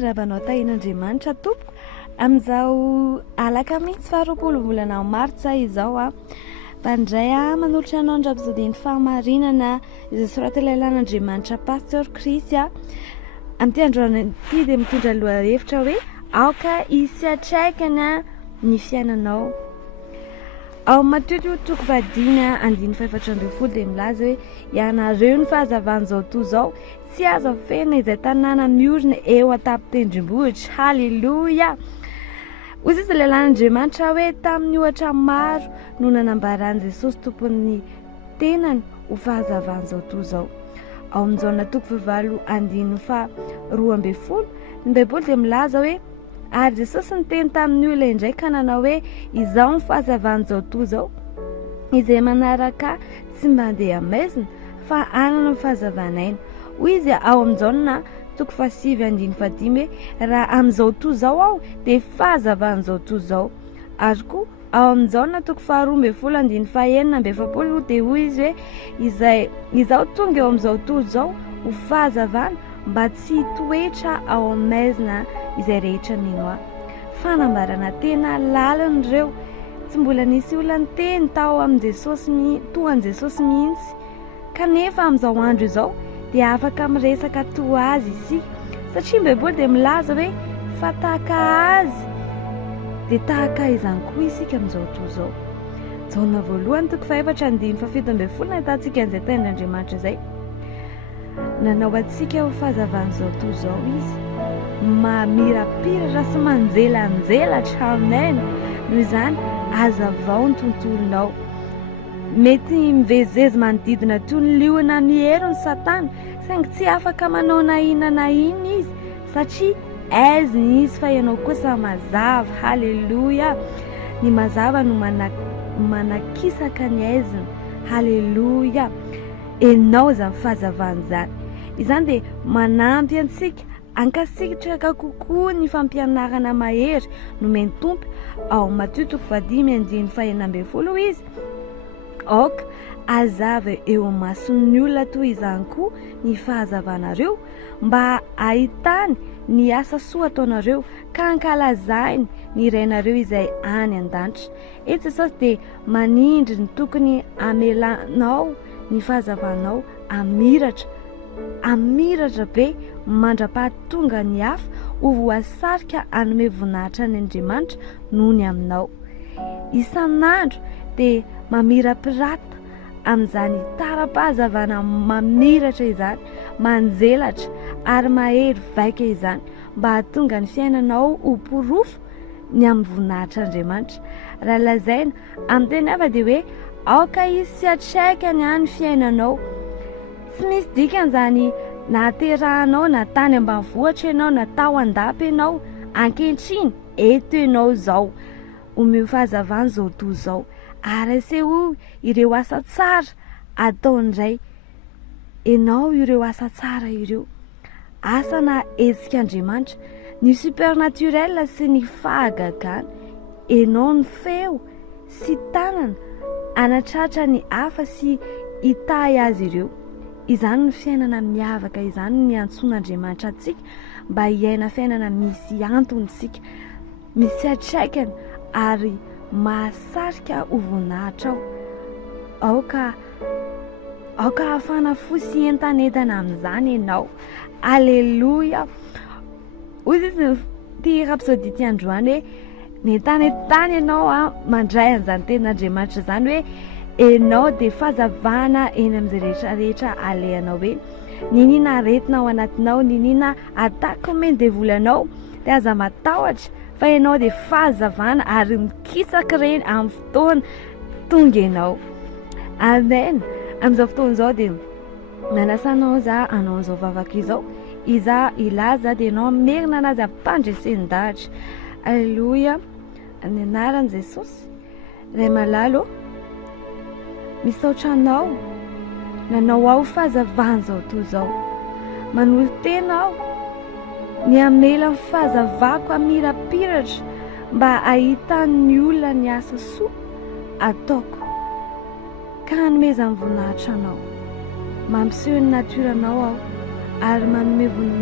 rabanao tahin'Andriamanitra tompoko amin'izao alakamisy 20 volana martsa izao Pandray manolotra anao ny rapizodiny fahamarinana izay soratana ilan'Andriamanitra Pasteur Krisy amin'ity androany ity dia mitondra lohahevitra hoe Aoka Hisy Fiatraikany ny fiainanao. Ao Mateo toko 10:4 dia milaza hoe ianareo ny fahazavan'izao toa izao tsy azo fena izay tanàna miorina eo an-tampon-tendrombohitra. Halleluja. Hoy izy lehilahin'Andriamanitra hoe tamin'ny ohatra maro no nanambarany Jesosy tompon'ny tenany ho fahazavan'izao toa izao. Ao amin'ny Jaona toko 8:12 ny Baiboly dia milaza hoe ary Jesosy niteny tamin'ny olona indray ka nanao hoe izao ny fahazavan'izao toa izao izay manaraka tsy mandeha maizina fa anana ny fahazavanaina. Hoy izy ao amin'ny Jaona toko 7:15 raha amin'izao toa izao aho dia fahazavan'izao toa izao. Ary koa ao amin'ny Jaona toko 12:9-7 dia hoy izy hoe izaho tonga eo amin'izao toa izao ho fahazavana mba tsy hitoetra ao amin'ny maizina izay rehetra mino fanambarana tena lalan'ireo tsy mbola nisy olona niteny tao amin'ny Jesosy toan' Jesosy mihitsy kanefa amin'izao andro izao dia afaka miresaka toa azy isika satria ny Baiboly dia milaza hoe fa tahaka azy dia tahaka izany koa isika amin'izao toa izao. Jaona voalohany toko 4:7 nahitantsika an'izay tenin'Andriamanitra izay nanao antsika ho fahazavan'izao toa izao izy mamirapiratra sy manjelanjelatra amen. Noho izany hazavao ny tontolonao. Mety mivezivezy manodidina toy ny liona mihero ny Satana saingy tsy afaka manao na inona izy satria aiziny izy fa ianao kosa mazava. Halleluja. Ny mazava no manakisaka ny aiziny. Halleluja. Enao izany fahazavana izany. Izany dia manampy antsika ankasitraka kokoa ny fampianarana mahery nomeny Tompo. Ao Mateo toko 10:9 izy aoka azava eo mason'ny olona toy izany koa ny fahazavanareo mba ahitany ny asa soa ataonareo ka ankalazainy ny rainareo izay any an-danitra. Eto Jesosy dia manindry ny tokony amelanao ny fahazavanao amiratra be mandra-pahatonga ny hafa ho voasarika hanome voninahitra ny Andriamanitra noho ny aminao. Isan'andro dia mamirapirata amin'izany tara-pahazavana mamiratra izany manjelatra ary mahery vaika izany mba hahatonga ny fiainanao ho porofo ny amin'ny voninahitran'Andriamanitra. Raha lazaina amin'ny teny hafa dia hoe Aoka Hisy Fiatraikany ny fiainanao. Tsy misy dikan'izany naterahanao na tany ambanivohitra ianao na tao an-dapa ianao ankehitriny eto ianao izao omeo fahazavana izao toa izao ary aseho ireo asa tsara ataondray ianao ireo asa tsara ireo asana etsik'Andriamanitra ny supernaturel sy ny fahagagana ianao ny feo sy tanana anatratra ny hafa sy hitahy azy ireo. Izany ny fiainana miavaka, izany ny antsoin'Andriamanitra antsika mba hiaina fiainana misy antontsika misy fiatraikany ary mahasarika ho voninahitra ao. Aoka hafana fo sy entanetana amin'izany ianao. Alleluja. Hoy izy ty rapsody ty androany hoe nentanetany ianao mandray an'izany tenin'Andriamanitra izany hoe enao dia fahazavana eny amin'izay rehetrarehetra alehanao eny. Ninina aretina ao anatinao, ninina ataka meny devolanao dia aza matahotra fa ianao dia fahazavana ary mikisaka ireny amin'ny fotoana tonga ianao. Amen. Amin'izao fotoana izao dia manasanao za anao an'izao vavaka izao iza ilaza dia ianao merina anazy ampandresen'dahatra. Alleluja. Amin'ny anaran'i Jesosy ray malalo misaotra anao nanao aho fahazavana izao toa izao manolo tena aho ny amela ny fahazavako amirapiratra mba ahitan'ny olona ny asa soa ataoko ka hanomeza ny voninahitra anao mampiseho ny natiranao aho ary manome voninahitra